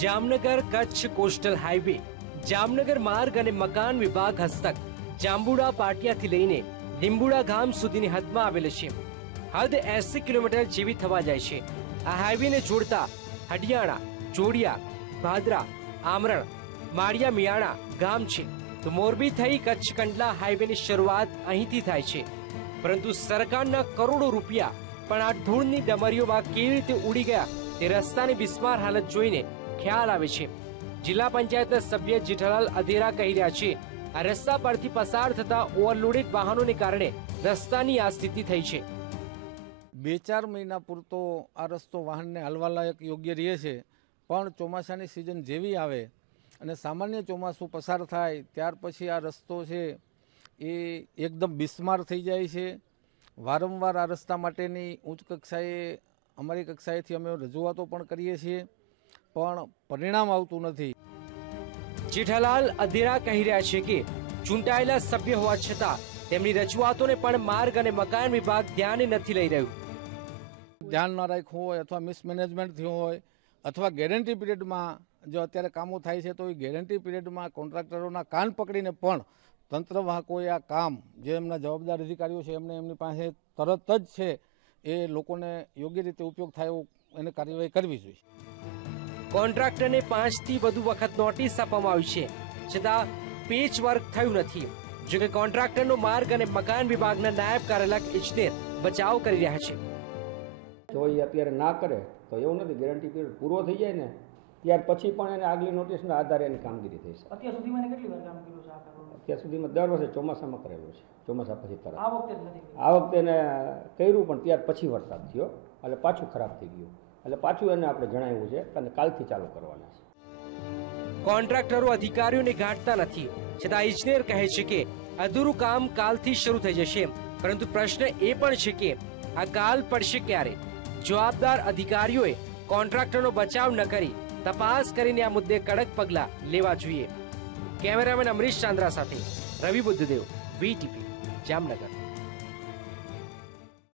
Jamnagar Kutch coastal highway, Jamnagar માર્ગ અને મકાન વિભાગ હસ્તક, જાંબુડા પાટિયાથી લઈને લીંબુડા ગામ સુધીની હદમાં આવેલ છે. હદ એસી કિલોમીટર જેવી થવા જાય છે. આ હાઈવેને જોડતા હડિયાણા જોડિયા ભાદરા, આમરણ, માળિયા મિયાણા ગામ છે. તો મોરબી થઈ કચ્છ કંડલા હાઈવેની શરૂઆત અહીંથી થાય છે. પરંતુ સરકારના કરોડો રૂપિયા પણ આ ધૂળની ડમરીઓમાં કેવી રીતે ઉડી ગયા તે રસ્તાની બિસ્માર હાલત જોઈને ખ્યાલ આવે છે. જિલ્લા પંચાયતના સભ્ય જેઠાલાલ અધેરા કહી રહ્યા છે, આ રસ્તા પરથી પસાર થતા ઓવરલોડેડ વાહનોને કારણે રસ્તાની આ સ્થિતિ થઈ છે. બે ચાર મહિના પૂરતો આ રસ્તો વાહનને હાલવાલાયક યોગ્ય રહે છે, પણ ચોમાસાની સિઝન જેવી આવે અને સામાન્ય ચોમાસું પસાર થાય, ત્યાર પછી આ રસ્તો છે એ એકદમ બિસ્માર થઈ જાય છે. વારંવાર આ રસ્તા માટેની ઉચ્ચ કક્ષાએ, અમારી કક્ષાએથી અમે રજૂઆતો પણ કરીએ છીએ. પણ પરિણામ આવતું નથી. જેઠાલાલ અધેરા કહી રહ્યા છે કે ચૂંટાયેલા સભ્ય હોવા છતાં તેમની રજૂઆતોને પણ માર્ગ અને મકાન વિભાગ ધ્યાને નથી લઈ રહ્યું. ધ્યાન ન રાખ્યું હોય અથવા મિસમેનેજમેન્ટ થયું હોય અથવા ગેરંટી પિરિયડમાં જો અત્યારે કામો થાય છે તો એ ગેરંટી પીરિયડમાં કોન્ટ્રાક્ટરોના કાન પકડીને પણ તંત્રવાહકોએ આ કામ જે એમના જવાબદાર અધિકારીઓ છે એમને એમની પાસે તરત જ છે એ લોકોને યોગ્ય રીતે ઉપયોગ થાય એવું એને કાર્યવાહી કરવી જોઈએ. કોન્ટ્રાક્ટરને પાંચથી વધુ વખત નોટિસ આપવામાં આવી છે. છતાં પેચ વર્ક થયું નથી. જોકે કોન્ટ્રાક્ટરનો માર્ગ અને મકાન વિભાગના નાયબ કાર્યાલક ઇજનેર બચાવ કરી રહ્યા છે. જો એ અત્યારે ના કરે તો એવું નથી ગેરંટી પીરિયડ પૂરો થઈ જાય ને ત્યાર પછી પણ એને આગલી નોટિસના આધારે એની કામગીરી થઈ છે અત્યાર સુધીમાં એને કેટલી વાર કામ કર્યું છે અત્યાર સુધીમાં દર વર્ષે ચોમાસામાં કરેલું છે. ચોમાસા પછી તરફ વખતે. આ વખતે એને કર્યું પણ ત્યાર પછી વરસાદ થયો એટલે પાછું ખરાબ થઈ ગયું. એટલે પાછું એને આપણે જણાવ્યું છે અને કાલથી ચાલુ કરવાના છે. કોન્ટ્રાક્ટરો અધિકારીઓને ગાંઠતા નથી. છતાં ઇજનેર કહે છે કે, અધૂરું કામ કાલથી શરૂ થઈ જશે પરંતુ પ્રશ્ન એ પણ છે કે, આ કાલ પડશે ક્યારે? જવાબદાર અધિકારીઓએ કોન્ટ્રાક્ટરનો બચાવ ન કરી, તપાસ કરીને આ મુદ્દે કડક પગલાં લેવા જોઈએ. કેમેરામેન અમરીશ ચાંદ્રા સાથે રવિ બુદ્ધદેવ, વીટીપી, જામનગર.